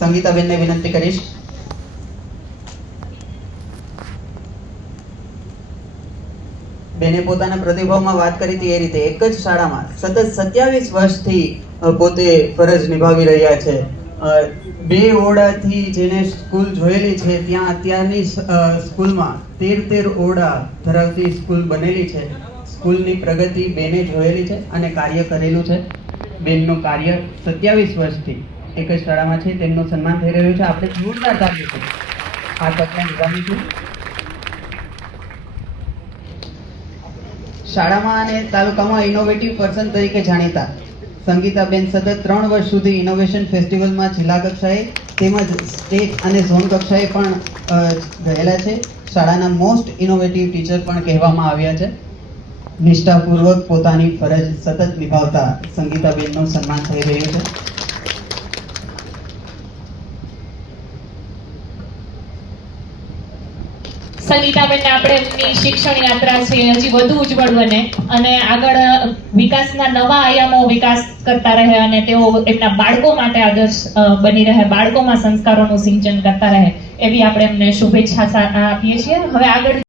સંગીતાબેનને વિનંતી કરીશ. બેને પોતાના પ્રતિભાવમાં વાત કરી હતી એ રીતે એક જ શાળામાં સતત 27 વર્ષથી પોતે ફરજ નિભાવી રહ્યા છે. બે ઓરડાથી જેને સ્કૂલ જોયેલી છે ત્યાં અત્યારની સ્કૂલમાં 13 ઓરડા ધરાવતી સ્કૂલ બનેલી છે. સ્કૂલની પ્રગતિ બેને જોયેલી છે અને કાર્ય કરેલું છે. બેનનું કાર્ય 27 વર્ષથી એક જ શાળામાં છે. તેમનું સન્માન થઈ રહ્યું છે. આપણે જોરદાર તાળીઓ આ તકને નિભાવીશું. શાળામાં અને તાલુકામાં ઇનોવેટિવ પર્સન તરીકે જાણીતા સંગીતાબેન સતત 3 વર્ષ સુધી ઇનોવેશન ફેસ્ટિવલમાં જિલ્લા કક્ષાએ તેમજ સ્ટેટ અને ઝોન કક્ષાએ પણ ગયેલા છે. શાળાના મોસ્ટ ઇનોવેટિવ ટીચર પણ કહેવામાં આવ્યા છે. નિષ્ઠાપૂર્વક પોતાની ફરજ સતત નિભાવતા સંગીતાબેનનું સન્માન થઈ રહ્યું છે. સંગીતાબેનને આપણે એમની શિક્ષણ યાત્રા છે હજી વધુ ઉજ્જવળ બને અને આગળ વિકાસના નવા આયામો વિકાસ કરતા રહે અને તેઓ એમના બાળકો માટે આદર્શ બની રહે, બાળકોમાં સંસ્કારોનું સિંચન કરતા રહે એવી આપણે એમને શુભેચ્છા આપીએ છીએ. હવે આગળ